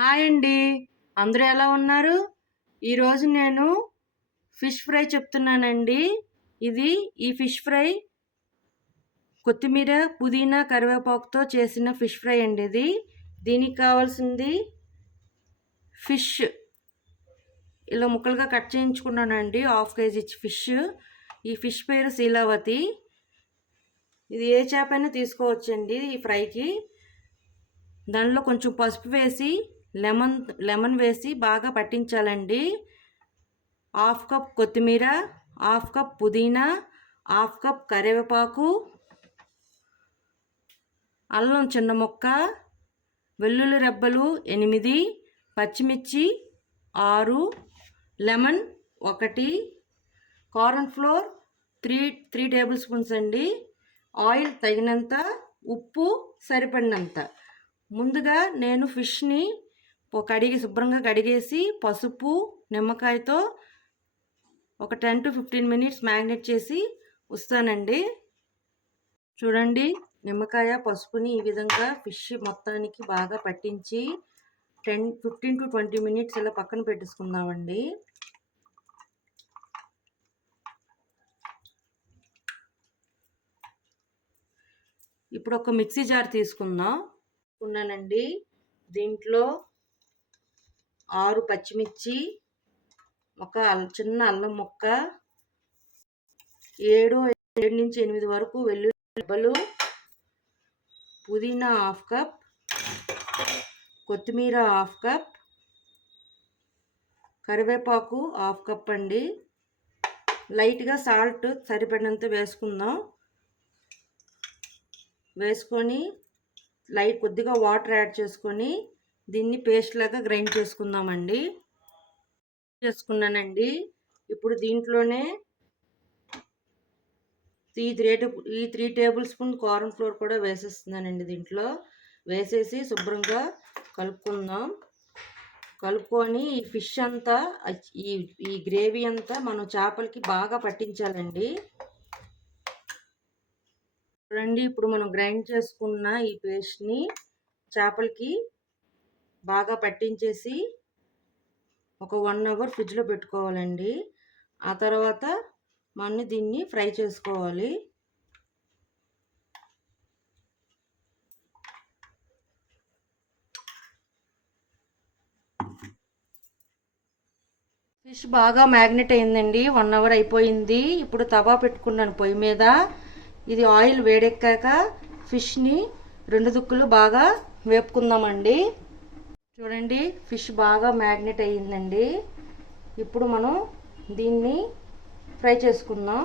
Hi అండి, అందరూ ఎలా ఉన్నారు? ఈరోజు నేను ఫిష్ ఫ్రై చెప్తున్నానండి. ఈ ఫిష్ ఫ్రై కొత్తిమీర, పుదీనా, కరివేపాకుతో చేసిన ఫిష్ ఫ్రై అండి. దీనికి కావాల్సింది ఫిష్ ఇలా ముక్కలుగా కట్ చేయించుకున్నానండి. 1/2 kg fish. ఈ ఫిష్ పేరు శీలావతి. ఇది ఏ చేపైనా తీసుకోవచ్చండి ఈ ఫ్రైకి. దానిలో కొంచెం పసుపు వేసి లెమన్ వేసి బాగా పట్టించాలండి. 1/2 కప్ కొత్తిమీర, 1/2 కప్ పుదీనా, 1/2 కప్ కరివేపాకు, అల్లం చిన్న ముక్క, వెల్లుల్లి రెబ్బలు 8, పచ్చిమిర్చి 6, lemon 1, corn flour 3 table spoons అండి, ఆయిల్ తగినంత, ఉప్పు సరిపడినంత. ముందుగా నేను ఫిష్ని శుభ్రంగా కడిగేసి పసుపు, నిమ్మకాయతో ఒక 10 to 15 మినిట్స్ మ్యారినేట్ చేసి వస్తానండి. చూడండి, నిమ్మకాయ పసుపుని ఈ విధంగా ఫిష్ మొత్తానికి బాగా పట్టించి 15 to 20 మినిట్స్ ఇలా పక్కన పెట్టేసుకుందామండి. ఇప్పుడు ఒక మిక్సీ జార్ తీసుకున్నానండి. దీంట్లో 6 పచ్చిమిర్చి, ఒక చిన్న అల్లం ముక్క, 7 నుంచి 8 వరకు వెల్లుల్లి రెబ్బలు, పుదీనా 1/2 కప్, కొత్తిమీర 1/2 కప్, కరివేపాకు 1/2 కప్ అండి. లైట్గా సాల్ట్ సరిపడినంత వేసుకుందాం. వేసుకొని కొద్దిగా వాటర్ యాడ్ చేసుకొని దీన్ని పేస్ట్ లాగా గ్రైండ్ చేసుకుందామండి. ఇప్పుడు దీంట్లోనే 3 టేబుల్ స్పూన్ కార్న్ ఫ్లోర్ కూడా వేసేస్తున్నానండి. దీంట్లో వేసేసి శుభ్రంగా కలుపుకొని ఈ ఫిష్ అంతా ఈ గ్రేవీ అంతా మనం చేపలకి బాగా పట్టించాలండి. చూడండి, ఇప్పుడు మనం గ్రైండ్ చేసుకున్న ఈ పేస్ట్ని చేపలకి బాగా పట్టించేసి ఒక 1 అవర్ ఫ్రిడ్జ్లో పెట్టుకోవాలండి. ఆ తర్వాత మనం దీన్ని ఫ్రై చేసుకోవాలి. ఫిష్ బాగా మ్యాగ్నెట్ అయిందండి. 1 అవర్ అయిపోయింది. ఇప్పుడు తవా పెట్టుకున్నాను పొయ్యి మీద. ఇది ఆయిల్ వేడెక్కాక ఫిష్ని 2 దుక్కులు బాగా వేపుకుందామండి. చూడండి, ఫిష్ బాగా మ్యాగ్నెట్ అయ్యిందండి. ఇప్పుడు మనం దీన్ని ఫ్రై చేసుకుందాం.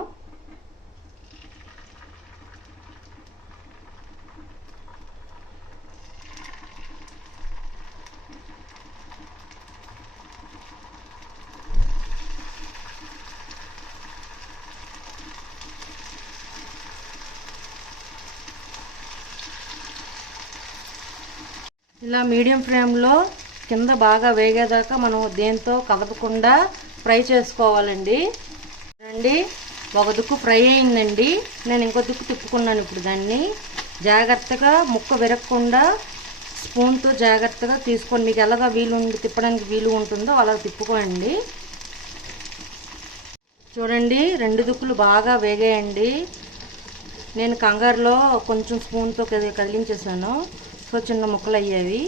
ఇలా మీడియం ఫ్లేమ్లో కింద బాగా వేగేదాకా మనం దేంతో కదపకుండా ఫ్రై చేసుకోవాలండి. ఒక దుక్కు ఫ్రై అయిందండి. నేను ఇంకో దుక్కు తిప్పుకున్నాను. ఇప్పుడు దాన్ని జాగ్రత్తగా ముక్క విరగకుండా స్పూన్తో జాగ్రత్తగా తీసుకొని మీకు ఎలాగా తిప్పడానికి వీలు ఉంటుందో అలా తిప్పుకోండి. చూడండి, 2 దుక్కులు బాగా వేగాయండి. నేను కంగారులో కొంచెం స్పూన్తో కదిలించేసాను. సో చిన్న ముక్కలు అయ్యేవి.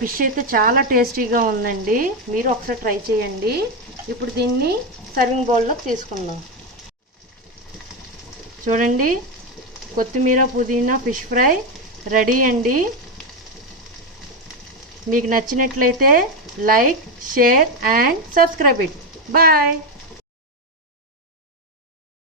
ఫిష్ అయితే చాలా టేస్టీగా ఉందండి. మీరు ఒకసారి ట్రై చేయండి. ఇప్పుడు దీన్ని సర్వింగ్ బౌల్లో తీసుకుందాం. చూడండి, కొత్తిమీర, పుదీనా ఫిష్ ఫ్రై రెడీ అండి. మీకు నచ్చినట్లయితే like, share and subscribe it. Bye.